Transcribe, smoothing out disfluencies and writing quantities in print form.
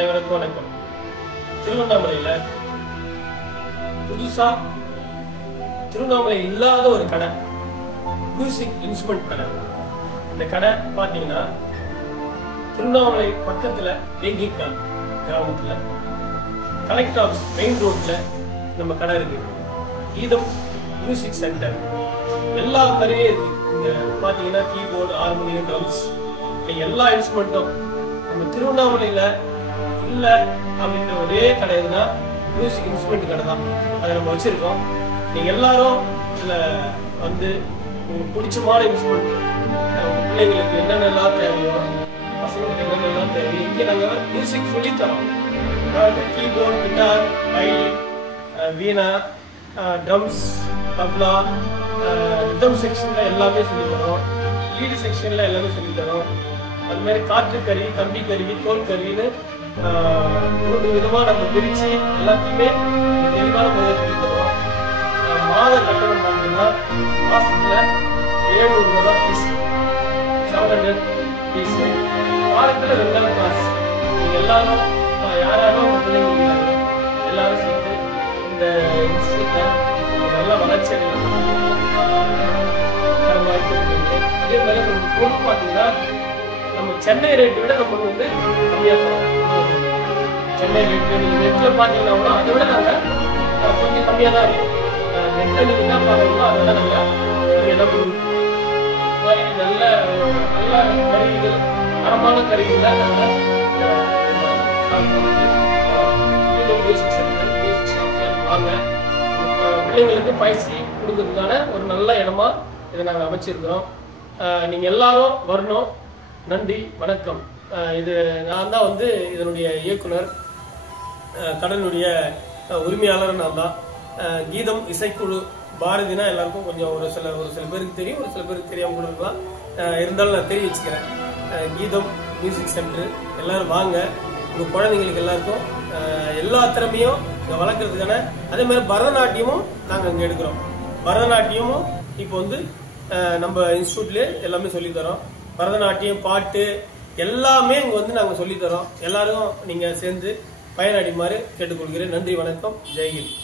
அனைவருக்கும் வணக்கம். திருவண்ணாமலையில புதுசா திருவண்ணாமலை இல்லாத ஒரு கடை, மியூசிக் இன்ஸ்ட்ருமெண்ட் கடை. இந்த கடை பாத்தீங்கன்னா திருவண்ணாமலை பக்கத்துல தேங்கிக்கால் கிராமத்துல கலெக்டர் ஆஃபீஸ் மெயின் ரோட்ல நம்ம கடை இருக்கு. கீதம் மியூசிக் சென்டர். எல்லா கருவியும் இருக்கு. இங்க பாத்தீங்கன்னா கீபோர்டு, ஹார்மோனியம், ட்ரம்ஸ், எல்லா இன்ஸ்ட்ருமெண்ட்டும் நம்ம திருவண்ணாமலையில இல்ல அப்படின்ற ஒரே கடை இருந்தா மியூசிக் இன்ஸ்ட்ருமெண்ட் கடை தான். அதை நம்ம வச்சிருக்கோம். நீங்க எல்லாரும் இதுல வந்து உங்களுக்கு பிடிச்சமான இன்ஸ்ட்ருமெண்ட், பிள்ளைங்களுக்கு என்னென்னலாம் தேவையோ, பசங்களுக்கு என்னென்னலாம் தேவையோ இங்கே நாங்க மியூசிக் சொல்லி தரோம். கீபோர்டு, கிட்டார், வயலின், வீணா, ட்ரம்ஸ், தப்லா, ரிதம் செக்ஷன்ல எல்லாமே சொல்லி தரோம். லீடு செக்ஷன்ல எல்லாமே சொல்லி தரோம். அது மாதிரி காற்று கருவி, கம்பி கருவி, தோல் கருவின்னு 3 விதமா நம்ம பிரிச்சு எல்லாத்தையுமே தெளிவான முறையில் சொல்லி தருவோம். மாத கட்டணம் பார்த்தீங்கன்னா மாசத்துல 700 ரூபாய் ஃபீஸ், 700 ஃபீஸ். வாரத்துல 2 நாள் கிளாஸ். நீங்க எல்லாரும் யாராலும் உங்க பிள்ளைங்க எல்லாரும் சேர்ந்து இந்த இன்ஸ்டியூட்டை நல்லா வளர்ச்சி இதே மாதிரி நம்ம பொருள் பார்த்தீங்கன்னா நம்ம சென்னை ரேட்டை விட நம்ம வந்து கம்மியா தரோம். சென்னை ரேட்டு நீங்க நெட்ல பாத்தீங்கன்னா கூட அதை விட நாங்க கொஞ்சம் கம்மியா தான் இருக்கும். நெட்ல நீங்க என்ன பாக்குறீங்களோ அதை விட நாங்க இடம் நல்ல நல்ல கருவிகள், தரமான கருவிகளை நாங்க வாங்க பிள்ளைங்களுக்கு பயிற்சி கொடுக்கறதுக்கான ஒரு நல்ல இடமா இதை நாங்க அமைச்சிருக்கிறோம். நீங்க எல்லாரும் வரணும். நன்றி, வணக்கம். இது நான் தான் வந்து இதனுடைய இயக்குனர், கடனுடைய உரிமையாளர் நான் தான். கீதம் இசைக்குழு பாரதினா எல்லாருக்கும் கொஞ்சம் ஒரு சில பேருக்கு தெரியும், ஒரு சில பேருக்கு தெரியாம கூட இருக்கலாம். இருந்தாலும் நான் தெரிய வச்சுக்கிறேன். கீதம் மியூசிக் சென்டர் எல்லாரும் வாங்க. உங்க குழந்தைங்களுக்கு எல்லாருக்கும் எல்லா திறமையும் வளர்க்கறதுக்கான, அதே மாதிரி பரதநாட்டியமும் நாங்கள் இங்கே எடுக்கிறோம். பரதநாட்டியமும் இப்போ வந்து நம்ம இன்ஸ்டியூட்லேயே எல்லாமே சொல்லித்தரோம். பரதநாட்டியம், பாட்டு எல்லாமே இங்கே வந்து நாங்கள் சொல்லித்தரோம். எல்லாரும் நீங்கள் சேர்ந்து பயனடைமாறு கேட்டுக்கொள்கிறேன். நன்றி, வணக்கம், ஜெய்ஹிந்த்.